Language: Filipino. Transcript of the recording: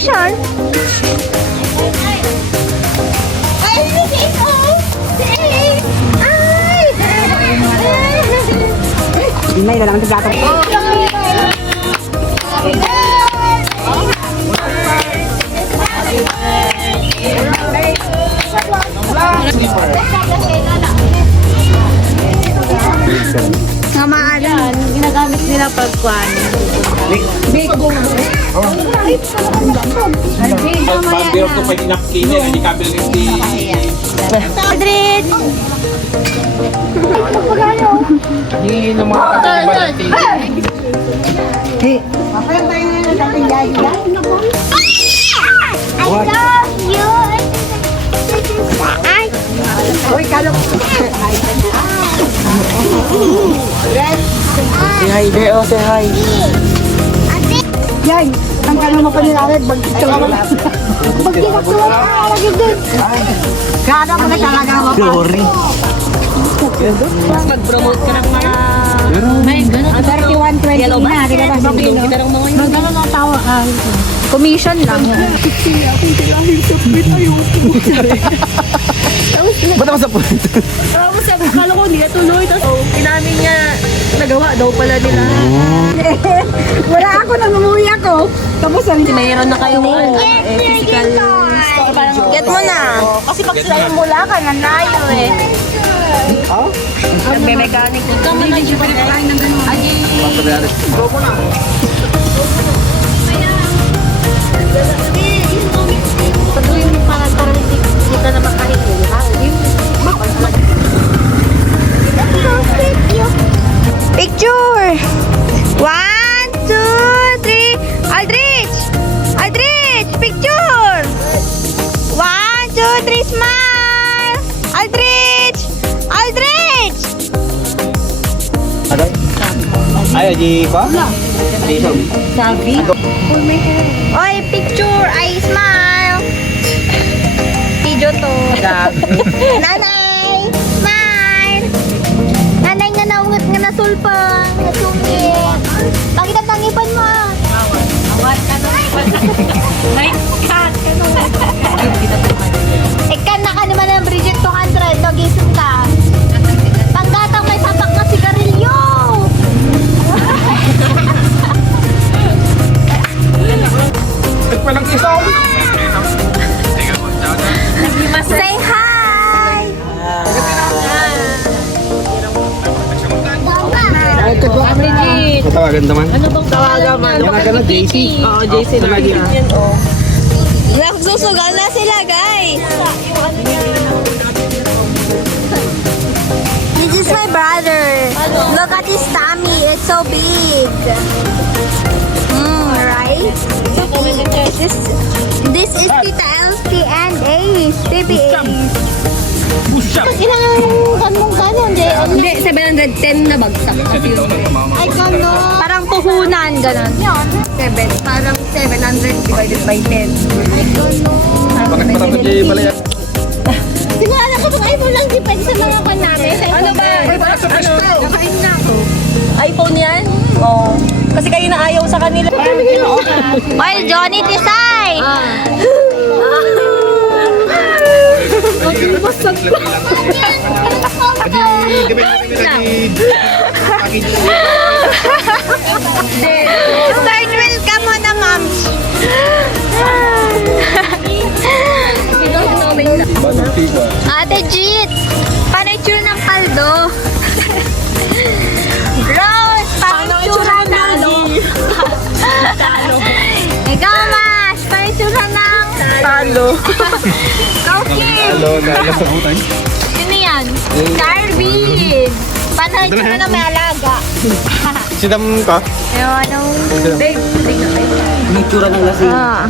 Congratulations! May na naman sa plato. Namaalan, ginagamit nila pagkuhan. Pag-beer to pag inakini, hindi kabel hindi. Aldrin! Hindi ng mga kapitbahay. I love you! Ay! Uy, kalong. Say hi there, oh, say hi. Yan, ang kalong mo pa nilalad. Bagkita ka lang. Bagkita ko lang! Lagi din! Kada mo na talaga mo pa. Glory. Mag-promote ka ng mga... May ganun. 31.20 na, di ba ba? Magkano na tawa ka? Commission lang. Ba't ako sa point? Tapos sabi, kala ko hindi na tuloy. Tapos inamin niya, nagawa daw pala nila. Wala ako, namumuhi ako. Tapos ang Mayroon na kayong physical store. Parang, Get mo na. kasi pag sila yung mula ka, nanayo eh. Nagme-mechanic. Huwag kang manay pa rin ng ganun. Patuloy mo parang hindi ka na makahingi. Picture! 1, 2, 3. Aldrich! Aldrich! Picture! 1, 2, 3, smile! Aldrich! Aldrich! Ay, di ba? Sabi? Oy, picture! I smile! Video to. Nanay! Smile! Nanay nga naungat nga nasulpang! Nasungit! Bakit ang tangipan mo? Ikan na ka naman ng Bridget 200. Nagising ka. Panggatang may sapak na sigarilyo! Walang isaw. Say hi! Bridget! Tawagan naman. Ano bang tawagan man? Yan ang gano'n, JC. Oo, JC na yan. Oh. Nagsusugal na sila, guys! This is my brother. Look at his tummy. It's so big. Right? This is Tita Elsie and Ace. Baby Ace. Ilang kanong kanon, Jay? Hindi, 710 na bagsak. Ay, kanon. Parang puhunan, ganon. 7. Parang 700 divided by 10. Ay, kanon. Parang di balaya. Siguro na kapag iPhone lang depende sa mga kan namin. Ano ba? Ano? Nakain na ako. iPhone yan? Oo. Kasi kayo na ayaw sa kanila. Oy, Johnny Tisay! Start welcome mo na, ma'am. Bagong tiba. Ate Jit, paano itsura ng paldo? Rose, paano itsura ng... Ikaw, Mas, paano itsura ng... Talo. Kim, Hello, nasa butan. sino yan? Darwin. Paano itsura ng may alaga? Sidam ka? Ewan, anong... Babe, tignan kayo. Itsura ng lasing. Ah.